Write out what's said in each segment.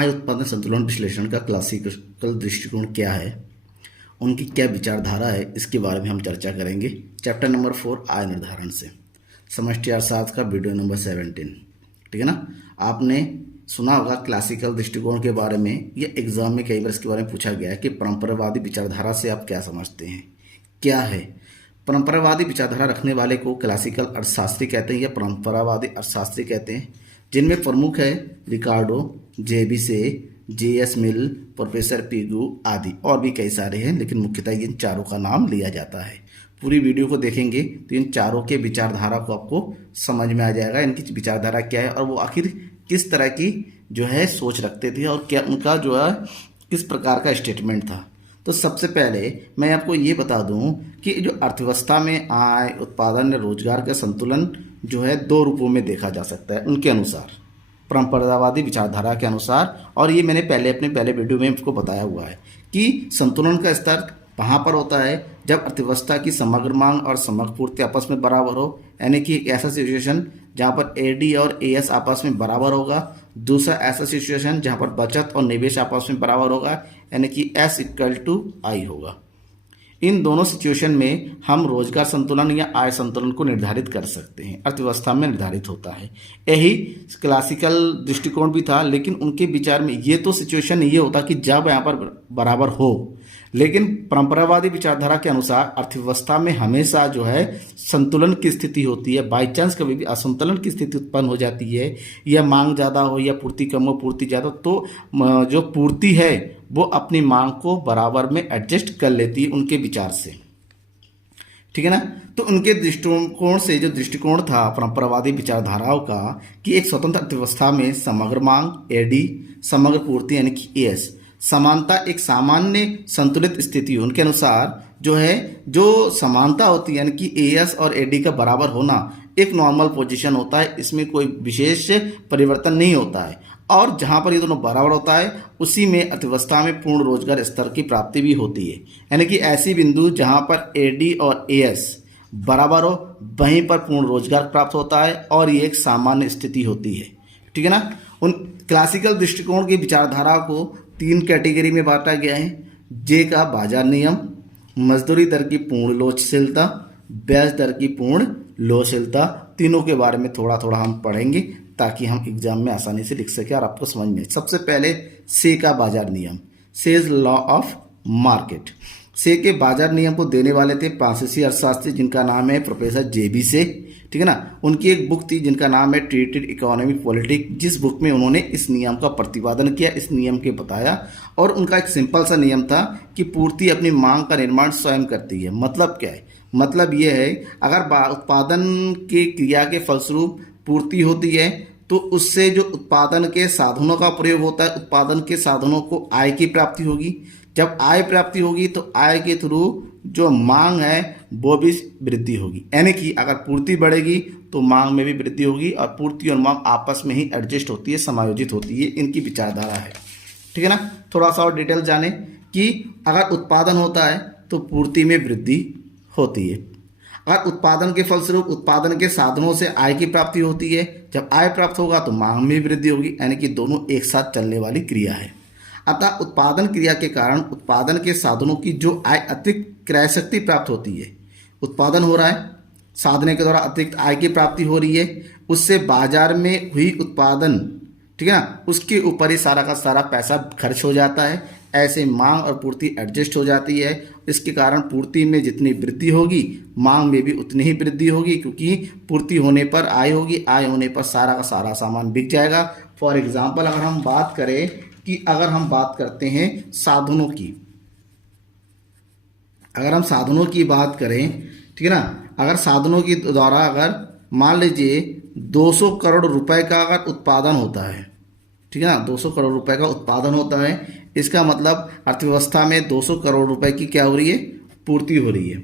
आय उत्पादन संतुलन विश्लेषण का क्लासिकल दृष्टिकोण क्या है, उनकी क्या विचारधारा है, इसके बारे में हम चर्चा करेंगे। चैप्टर नंबर 4 आय निर्धारण से, समष्टि अर्थशास्त्र का वीडियो नंबर 17। ठीक है ना। आपने सुना होगा क्लासिकल दृष्टिकोण के बारे में, ये एग्जाम में कई बार इसके बारे में पूछा गया है कि परंपरावादी विचारधारा से आप क्या समझते हैं, क्या है। परंपरावादी विचारधारा रखने वाले को क्लासिकल अर्थशास्त्री कहते हैं या परंपरावादी अर्थशास्त्री कहते हैं, जिनमें प्रमुख है रिकार्डो, जेबिसे, जे.एस. मिल, प्रोफेसर पिगू आदि, और भी कई सारे हैं, लेकिन मुख्यतः इन चारों का नाम लिया जाता है। पूरी वीडियो को देखेंगे तो इन चारों के विचारधारा को आपको समझ में आ जाएगा, इनकी विचारधारा क्या है और वो आखिर किस तरह की जो है सोच रखते थे और क्या उनका जो है किस प्रकार का स्टेटमेंट था। तो सबसे पहले मैं आपको ये बता दूं कि जो अर्थव्यवस्था में आय, उत्पादन, रोजगार का संतुलन जो है दो रूपों में देखा जा सकता है उनके अनुसार, परंपरावादी विचारधारा के अनुसार। और ये मैंने अपने पहले वीडियो में आपको बताया हुआ है कि संतुलन का स्तर वहाँ पर होता है जब अर्थव्यवस्था की समग्र मांग और समग्र पूर्ति आपस में बराबर हो, यानी कि एक ऐसा सिचुएशन जहाँ पर एडी और एएस आपस में बराबर होगा। दूसरा ऐसा सिचुएशन जहाँ पर बचत और निवेश आपस में बराबर होगा, यानी कि S=I होगा। इन दोनों सिचुएशन में हम रोजगार संतुलन या आय संतुलन को निर्धारित कर सकते हैं, अर्थव्यवस्था में निर्धारित होता है। यही क्लासिकल दृष्टिकोण भी था, लेकिन उनके विचार में ये तो सिचुएशन ये होता कि जब यहाँ पर बराबर हो, लेकिन परंपरावादी विचारधारा के अनुसार अर्थव्यवस्था में हमेशा जो है संतुलन की स्थिति होती है। बाई चांस कभी भी असंतुलन की स्थिति उत्पन्न हो जाती है, या मांग ज़्यादा हो या पूर्ति कम हो, पूर्ति ज़्यादा, तो जो पूर्ति है वो अपनी मांग को बराबर में एडजस्ट कर लेती है उनके विचार से। ठीक है ना। तो उनके दृष्टिकोण से जो दृष्टिकोण था परंपरावादी विचारधाराओं का कि एक स्वतंत्र अर्थव्यवस्था में समग्र मांग एडी, समग्र पूर्ति यानी कि एस, समानता एक सामान्य संतुलित स्थिति हो। उनके अनुसार जो है जो समानता होती है यानी कि एएस और एडी का बराबर होना एक नॉर्मल पोजीशन होता है, इसमें कोई विशेष परिवर्तन नहीं होता है। और जहाँ पर ये दोनों बराबर होता है उसी में अर्थव्यवस्था में पूर्ण रोजगार स्तर की प्राप्ति भी होती है, यानी कि ऐसी बिंदु जहाँ पर एडी और एएस बराबर हो वहीं पर पूर्ण रोजगार प्राप्त होता है और ये एक सामान्य स्थिति होती है। ठीक है ना। उन क्लासिकल दृष्टिकोण की विचारधारा को 3 कैटेगरी में बांटा गया है। जे का बाजार नियम, मजदूरी दर की पूर्ण लोचशीलता, ब्याज दर की पूर्ण लोचशीलता, तीनों के बारे में थोड़ा थोड़ा हम पढ़ेंगे ताकि हम एग्जाम में आसानी से लिख सकें और आपको समझ में। सबसे पहले से का बाजार नियम, सेज लॉ ऑफ मार्केट। से के बाजार नियम को देने वाले थे फ्रांसीसी अर्थशास्त्री जिनका नाम है प्रोफेसर जेबीसे। ठीक है ना। उनकी एक बुक थी जिनका नाम है ट्रीटेड इकोनॉमिक पॉलिटिक्स, जिस बुक में उन्होंने इस नियम का प्रतिपादन किया, इस नियम के बताया। और उनका एक सिंपल सा नियम था कि पूर्ति अपनी मांग का निर्माण स्वयं करती है। मतलब क्या है, मतलब ये है अगर उत्पादन की क्रिया के फलस्वरूप पूर्ति होती है तो उससे जो उत्पादन के साधनों का प्रयोग होता है, उत्पादन के साधनों को आय की प्राप्ति होगी। जब आय प्राप्ति होगी तो आय के थ्रू जो मांग है वो भी वृद्धि होगी, यानी कि अगर पूर्ति बढ़ेगी तो मांग में भी वृद्धि होगी और पूर्ति और मांग आपस में ही एडजस्ट होती है, समायोजित होती है। इनकी विचारधारा है। ठीक है ना। थोड़ा सा और डिटेल जाने कि अगर उत्पादन होता है तो पूर्ति में वृद्धि होती है, अगर उत्पादन के फलस्वरूप उत्पादन के साधनों से आय की प्राप्ति होती है, जब आय प्राप्त होगा तो मांग में भी वृद्धि होगी, यानी कि दोनों एक साथ चलने वाली क्रिया है। अतः उत्पादन क्रिया के कारण उत्पादन के साधनों की जो आय अतिरिक्त क्रय शक्ति प्राप्त होती है, उत्पादन हो रहा है, साधने के द्वारा अतिरिक्त आय की प्राप्ति हो रही है, उससे बाजार में हुई उत्पादन, ठीक है ना, उसके ऊपर ही सारा का सारा पैसा खर्च हो जाता है। ऐसे मांग और पूर्ति एडजस्ट हो जाती है। इसके कारण पूर्ति में जितनी वृद्धि होगी मांग में भी उतनी ही वृद्धि होगी, क्योंकि पूर्ति होने पर आय होगी, आय होने पर सारा का सारा सामान बिक जाएगा। फॉर एग्जाम्पल अगर हम बात करें कि अगर हम बात करते हैं साधनों की, अगर हम साधनों की बात करें, ठीक है ना, अगर साधनों की द्वारा अगर मान लीजिए 200 करोड़ रुपए का अगर उत्पादन होता है, ठीक है ना, 200 करोड़ रुपए का उत्पादन होता है, इसका मतलब अर्थव्यवस्था में 200 करोड़ रुपए की क्या हो रही है, पूर्ति हो रही है।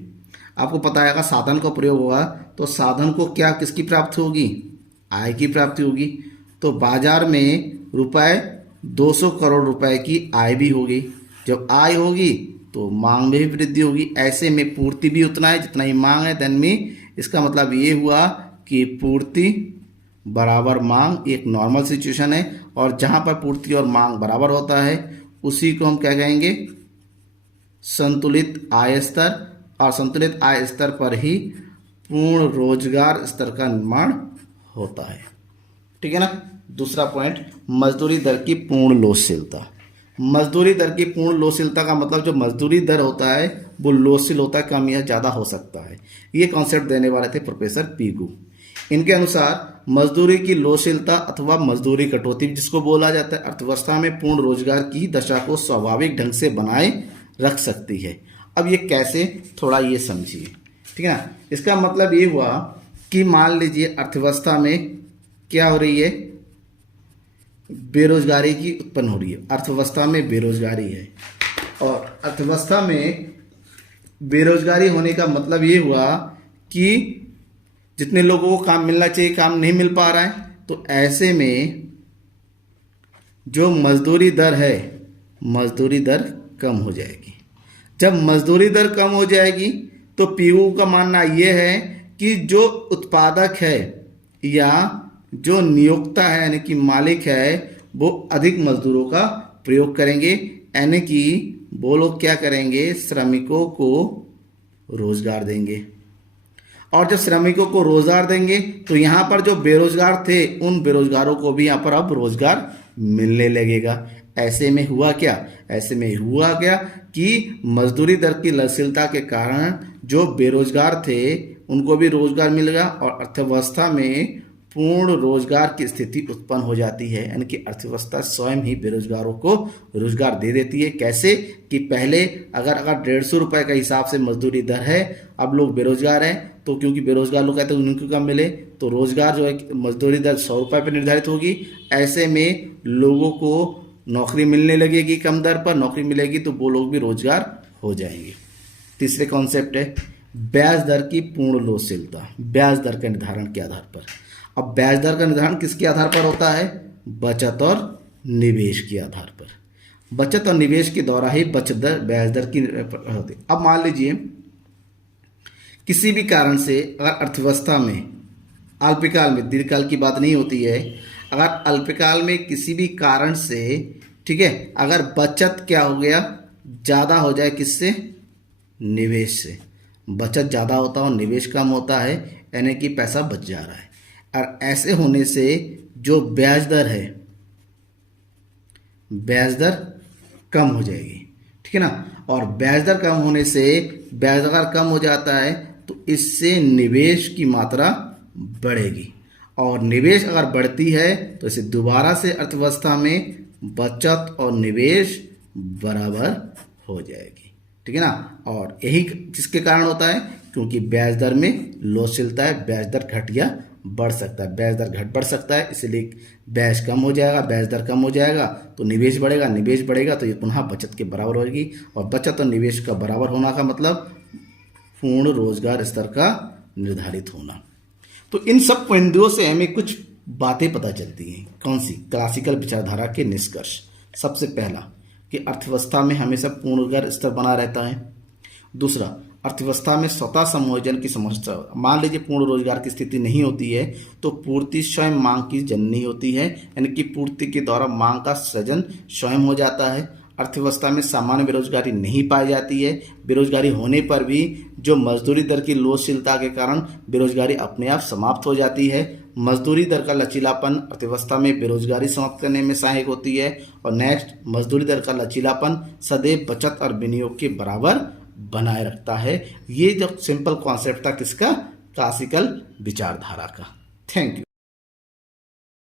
आपको पता है अगर साधन का प्रयोग होगा तो साधन को क्या किसकी प्राप्ति होगी, आय की प्राप्ति होगी। तो बाजार में रुपए 200 करोड़ रुपए की आय भी होगी। जब आय होगी तो मांग में भी वृद्धि होगी। ऐसे में पूर्ति भी उतना है जितना ही मांग है। देन में इसका मतलब ये हुआ कि पूर्ति बराबर मांग एक नॉर्मल सिचुएशन है, और जहां पर पूर्ति और मांग बराबर होता है उसी को हम क्या कहेंगे, संतुलित आय स्तर। और संतुलित आय स्तर पर ही पूर्ण रोजगार स्तर का निर्माण होता है। ठीक है ना। दूसरा पॉइंट, मजदूरी दर की पूर्ण लोचशीलता। मजदूरी दर की पूर्ण लोचशीलता का मतलब जो मजदूरी दर होता है वो लोचशील होता है, कम या ज़्यादा हो सकता है। ये कॉन्सेप्ट देने वाले थे प्रोफेसर पीगू। इनके अनुसार मजदूरी की लोचशीलता अथवा मजदूरी कटौती जिसको बोला जाता है, अर्थव्यवस्था में पूर्ण रोजगार की दशा को स्वाभाविक ढंग से बनाए रख सकती है। अब ये कैसे, थोड़ा ये समझिए। ठीक है ना। इसका मतलब ये हुआ कि मान लीजिए अर्थव्यवस्था में क्या हो रही है, बेरोजगारी की उत्पन्न हो रही है। अर्थव्यवस्था में बेरोजगारी है, और अर्थव्यवस्था में बेरोजगारी होने का मतलब ये हुआ कि जितने लोगों को काम मिलना चाहिए काम नहीं मिल पा रहा है। तो ऐसे में जो मजदूरी दर है, मजदूरी दर कम हो जाएगी। जब मजदूरी दर कम हो जाएगी तो पीयू का मानना यह है कि जो उत्पादक है या जो नियोक्ता है यानी कि मालिक है वो अधिक मजदूरों का प्रयोग करेंगे, यानी कि वो लोग क्या करेंगे, श्रमिकों को रोजगार देंगे। और जब श्रमिकों को रोजगार देंगे तो यहाँ पर जो बेरोजगार थे उन बेरोजगारों को भी यहाँ पर अब रोजगार मिलने लगेगा। ऐसे में हुआ क्या कि मजदूरी दर की लचीलता के कारण जो बेरोजगार थे उनको भी रोजगार मिल गया, और अर्थव्यवस्था में पूर्ण रोजगार की स्थिति उत्पन्न हो जाती है। यानी कि अर्थव्यवस्था स्वयं ही बेरोजगारों को रोजगार दे देती है। कैसे कि पहले अगर 150 रुपये का हिसाब से मजदूरी दर है, अब लोग बेरोजगार हैं तो क्योंकि बेरोजगार लोग कहते हैं उनको कम मिले, तो रोजगार जो है मजदूरी दर 100 रुपये पर निर्धारित होगी। ऐसे में लोगों को नौकरी मिलने लगेगी, कम दर पर नौकरी मिलेगी तो वो लोग भी रोजगार हो जाएंगे। तीसरे कॉन्सेप्ट है ब्याज दर की पूर्ण लोचशीलता। ब्याज दर के निर्धारण के आधार पर। अब ब्याज दर का निर्धारण किसके आधार पर होता है, बचत और निवेश के आधार पर। बचत और निवेश के द्वारा ही बचत दर ब्याज दर की होती है। अब मान लीजिए किसी भी कारण से अगर अर्थव्यवस्था में अल्पकाल में, दीर्घकाल की बात नहीं होती है, अगर अल्पकाल में किसी भी कारण से, ठीक है, अगर बचत क्या हो गया, ज़्यादा हो जाए, किससे, निवेश से। बचत ज़्यादा होता है और निवेश कम होता है, यानी कि पैसा बच जा रहा है। और ऐसे होने से जो ब्याज दर है, ब्याज दर कम हो जाएगी। ठीक है ना। और ब्याज दर कम होने से, ब्याज दर कम हो जाता है तो इससे निवेश की मात्रा बढ़ेगी, और निवेश अगर बढ़ती है तो इसे दोबारा से अर्थव्यवस्था में बचत और निवेश बराबर हो जाएगी। ठीक है ना। और यही किसके कारण होता है, क्योंकि ब्याज दर में लोचशीलता है, ब्याज दर घट या बढ़ सकता है, ब्याज दर घट बढ़ सकता है, इसलिए ब्याज कम हो जाएगा, ब्याज दर कम हो जाएगा तो निवेश बढ़ेगा, निवेश बढ़ेगा तो ये पुनः बचत के बराबर होगी। और बचत और निवेश का बराबर होना का मतलब पूर्ण रोजगार स्तर का निर्धारित होना। तो इन सब बिंदुओं से हमें कुछ बातें पता चलती हैं। कौन सी, क्लासिकल विचारधारा के निष्कर्ष। सबसे पहला कि अर्थव्यवस्था में हमेशा पूर्ण रोजगार स्तर बना रहता है। दूसरा, अर्थव्यवस्था में स्वतः समायोजन की समस्या। मान लीजिए पूर्ण रोजगार की स्थिति नहीं होती है तो पूर्ति स्वयं मांग की जननी होती है, यानी कि पूर्ति के द्वारा मांग का सृजन स्वयं हो जाता है। अर्थव्यवस्था में सामान्य बेरोजगारी नहीं पाई जाती है। बेरोजगारी होने पर भी जो मजदूरी दर की लोचशीलता के कारण बेरोजगारी अपने आप समाप्त हो जाती है। मजदूरी दर का लचीलापन अर्थव्यवस्था में बेरोजगारी समाप्त करने में सहायक होती है। और नेक्स्ट, मजदूरी दर का लचीलापन सदैव बचत और विनियोग के बराबर बनाए रखता है। ये जो सिंपल कॉन्सेप्ट था किसका, क्लासिकल विचारधारा का। Thank you.